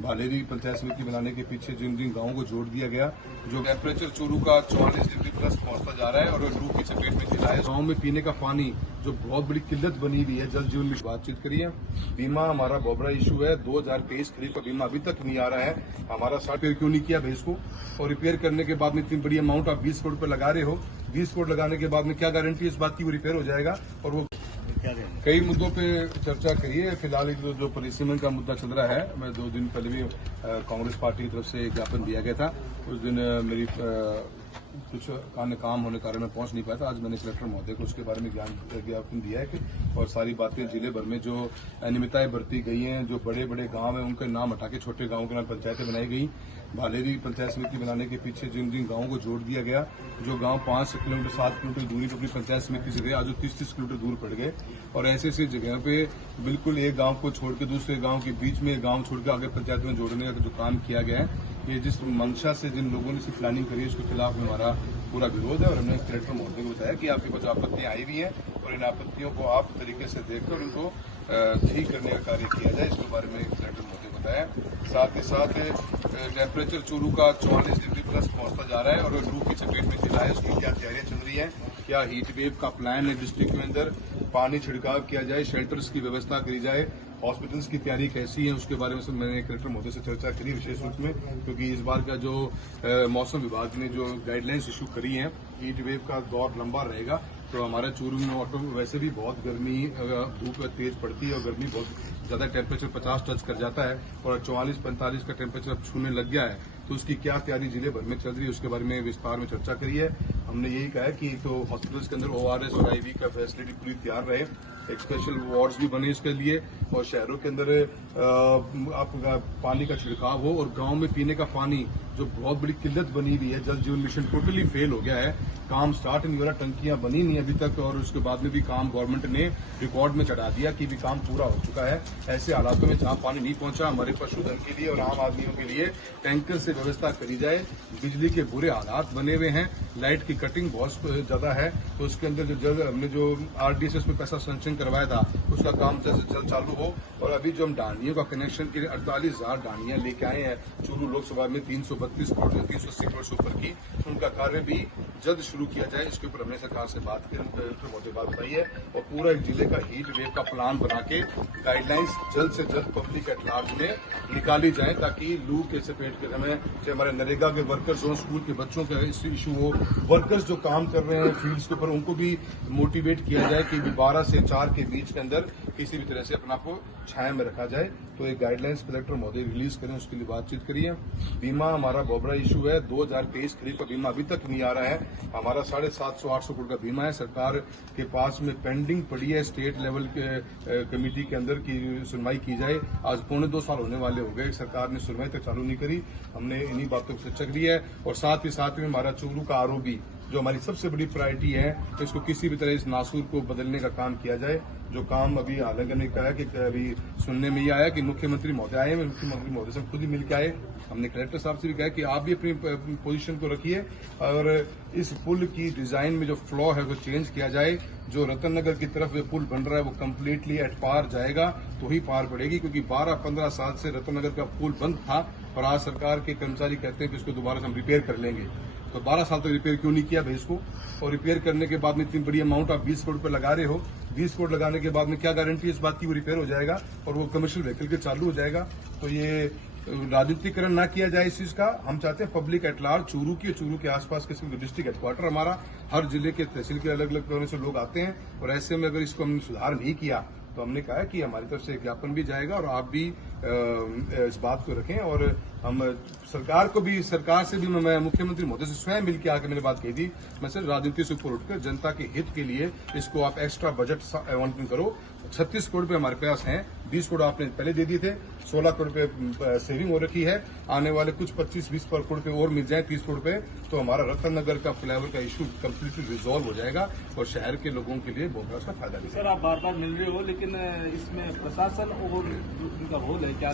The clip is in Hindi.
भालेरी पंचायत समिति बनाने के पीछे जिन जिन गांवों को जोड़ दिया गया, जो टेम्परेचर चूरू का 44 डिग्री प्लस पहुंचता जा रहा है और लू की चपेट में गिरा है। गांव में पीने का पानी जो बहुत बड़ी किल्लत बनी हुई है, जल जीवन में बातचीत करिए। बीमा हमारा बहुत बड़ा इशू है। 2023 खरीफ का बीमा अभी तक नहीं आ रहा है। हमारा 60 रिपेयर क्यों नहीं किया भाई इसको, और रिपेयर करने के बाद में इतनी बड़ी अमाउंट आप 20 करोड़ रुपए लगा रहे हो। 20 करोड़ लगाने के बाद में क्या गारंटी है इस बात की वो रिपेयर हो जाएगा। और वो कई मुद्दों पे चर्चा करी है। फिलहाल जो परिसीमन का मुद्दा चल रहा है, मैं 2 दिन पहले भी कांग्रेस पार्टी की तरफ से एक ज्ञापन दिया गया था। उस दिन मेरी कुछ अन्य काम होने के कारण मैं पहुंच नहीं पाया था। आज मैंने कलेक्टर महोदय को उसके बारे में ज्ञापन दिया है कि और सारी बातें जिले भर में जो अनियमितताएं बरती गई हैं, जो बड़े बड़े गांव हैं उनके नाम हटा के छोटे गांवों के नाम पंचायतें बनाई गई। भालेरी पंचायत समिति बनाने के पीछे जिन जिन गांवों को जोड़ दिया गया, जो गांव 5 किलोमीटर 7 किलोमीटर दूरी पर अपनी पंचायत समिति से गए, आज 30-30 किलोमीटर दूर पड़ गए। और ऐसे ऐसी जगह पे बिल्कुल एक गांव को छोड़ के दूसरे गांव के बीच में गांव छोड़ के आगे पंचायत में जोड़ने का जो काम किया गया है, ये जिस मंशा से जिन लोगों ने इसी प्लानिंग करी है, उसके खिलाफ हमारा पूरा विरोध है। और हमने कलेक्टर महोदय को बताया कि आपके पास आपत्तियां आई हुई हैं और इन आपत्तियों को आप तरीके से देखकर उनको ठीक करने का कार्य किया जाए, इसके बारे में कलेक्टर महोदय को बताया। साथ ही साथ टेम्परेचर चूरू का 44 डिग्री प्लस पहुंचता जा रहा है और लू की चपेट में गिरा है। उसकी क्या तैयारियां चल रही है, क्या हीट वेव का प्लान है, डिस्ट्रिक्ट के अंदर पानी छिड़काव किया जाए, शेल्टर्स की व्यवस्था करी जाए, हॉस्पिटल्स की तैयारी कैसी है, उसके बारे में मैंने कलेक्टर महोदय से चर्चा करी विशेष रूप में। क्योंकि इस बार का जो मौसम विभाग ने जो गाइडलाइंस इशू करी है, हीट वेव का दौर लंबा रहेगा, तो हमारे चूरू में ऑटो वैसे भी बहुत गर्मी, धूप तेज पड़ती है और गर्मी बहुत ज्यादा, टेम्परेचर 50 टच कर जाता है और 44-45 का टेम्परेचर अब छूने लग गया है। तो उसकी क्या तैयारी जिले भर में चल रही है, उसके बारे में विस्तार में चर्चा करी है। हमने यही कहा है कि तो हॉस्पिटल्स के अंदर ORS और IV का फैसिलिटी पूरी तैयार रहे, एक स्पेशल वार्ड्स भी बने इसके लिए, और शहरों के अंदर आपका पानी का छिड़काव हो, और गांव में पीने का पानी जो बहुत बड़ी किल्लत बनी हुई है, जल जीवन मिशन टोटली फेल हो गया है, काम स्टार्ट नहीं हो रहा, टंकियां बनी नहीं अभी तक, और उसके बाद में भी काम गवर्नमेंट ने रिकॉर्ड में चढ़ा दिया कि भी काम पूरा हो चुका है। ऐसे हालातों में जहां पानी नहीं पहुंचा, हमारे पशुधन के लिए और आम आदमियों के लिए टैंकर से व्यवस्था करी जाए। बिजली के बुरे हालात बने हुए हैं, लाइट की कटिंग बहुत ज्यादा है, तो उसके अंदर जो हमने जो RDSS में पैसा सैंक्शन करवाया था, उसका काम जल्द से जल्द चालू हो। और अभी जो हम डांडियों का कनेक्शन के लिए 48,000 डांडियां लेके आए हैं चूरू लोकसभा में 332 करोड़ 380 करोड़ से ऊपर की, उनका कार्य भी जल्द शुरू किया जाए। इसके ऊपर हमने सरकार से बात की, महोदय बात बताई है, और पूरा एक जिले का हीट वेव का प्लान बना के गाइडलाइंस जल्द से जल्द पब्लिक एट लार्ज में निकाली जाए, ताकि लू के चपेट के समय चाहे हमारे नरेगा के वर्कर्स हो, स्कूल के बच्चों का इशू हो, वर्कर्स जो काम कर रहे हैं फील्ड्स के ऊपर, उनको भी मोटिवेट किया जाए कि 12 से 4 के बीच के अंदर किसी भी तरह से अपना को छाया में रखा जाए। तो एक गाइडलाइंस कलेक्टर महोदय रिलीज करें, उसके लिए बातचीत करिए। बीमा हमारा बहुत बड़ा इशू है। 2023 खरीफ का बीमा अभी तक नहीं आ रहा है। हमारा 750-800 करोड़ का बीमा है, सरकार के पास में पेंडिंग पड़ी है, स्टेट लेवल के कमेटी के अंदर की सुनवाई की जाए। आज 2.25 साल होने वाले हो गए, सरकार ने सुनवाई तक चालू नहीं करी। हमने इन्हीं बातों पर चर्चा करी है, और साथ ही साथ में हमारा चूरू का ROB जो हमारी सबसे बड़ी प्रायोरिटी है, तो इसको किसी भी तरह इस नासूर को बदलने का काम किया जाए। जो काम अभी हालांकि ने कहा कि अभी सुनने में ये आया कि मुख्यमंत्री महोदय आए, मुख्यमंत्री महोदय से खुद ही मिल के आए। हमने कलेक्टर साहब से भी कहा कि आप भी अपनी पोजीशन को रखिए और इस पुल की डिजाइन में जो फ्लॉ है वो चेंज किया जाए। जो रतन नगर की तरफ ये पुल बन रहा है वो कम्प्लीटली एट पार जाएगा तो ही पार पड़ेगी, क्योंकि 12-15 साल से रतन नगर का पुल बंद था और आज सरकार के कर्मचारी कहते हैं कि इसको दोबारा से हम रिपेयर कर लेंगे। तो 12 साल तक रिपेयर क्यों नहीं किया भाई इसको, और रिपेयर करने के बाद में इतनी बड़ी अमाउंट आप 20 करोड़ रुपए लगा रहे हो, 20 करोड़ लगाने के बाद में क्या गारंटी इस बात की वो रिपेयर हो जाएगा और वो कमर्शियल व्हीकल के चालू हो जाएगा। तो ये राजनीतिकरण ना किया जाए इस चीज का। हम चाहते हैं पब्लिक एट लार्ज, चूरू के आसपास के डिस्ट्रिक्ट हेडक्वार्टर हमारा, हर जिले के तहसील के अलग अलग कोने से लोग आते हैं, और ऐसे में अगर इसको हमने सुधार नहीं किया तो हमने कहा है कि हमारी तरफ से ज्ञापन भी जाएगा और आप भी इस बात को रखें। और हम सरकार से भी मैं मुख्यमंत्री महोदय से स्वयं मिलकर आकर मैंने बात कही थी, मैं सर राजनीति से ऊपर उठकर जनता के हित के लिए इसको आप एक्स्ट्रा बजट आवंटन करो। 36 करोड़ रुपए हमारे पास हैं, 20 करोड़ आपने पहले दे दिए थे, 16 करोड़ रुपए सेविंग हो रखी है, आने वाले कुछ 25-20 करोड़ रुपए और मिल जाए 30 करोड़ रुपए, तो हमारा रतन नगर का फ्लाईओवर का इशू कम्प्लीटली रिजॉल्व हो जाएगा और शहर के लोगों के लिए बहुत बड़ा उसका फायदा मिलेगा। सर आप बार बार मिल रहे हो, लेकिन इसमें प्रशासन और उनका रोल है क्या?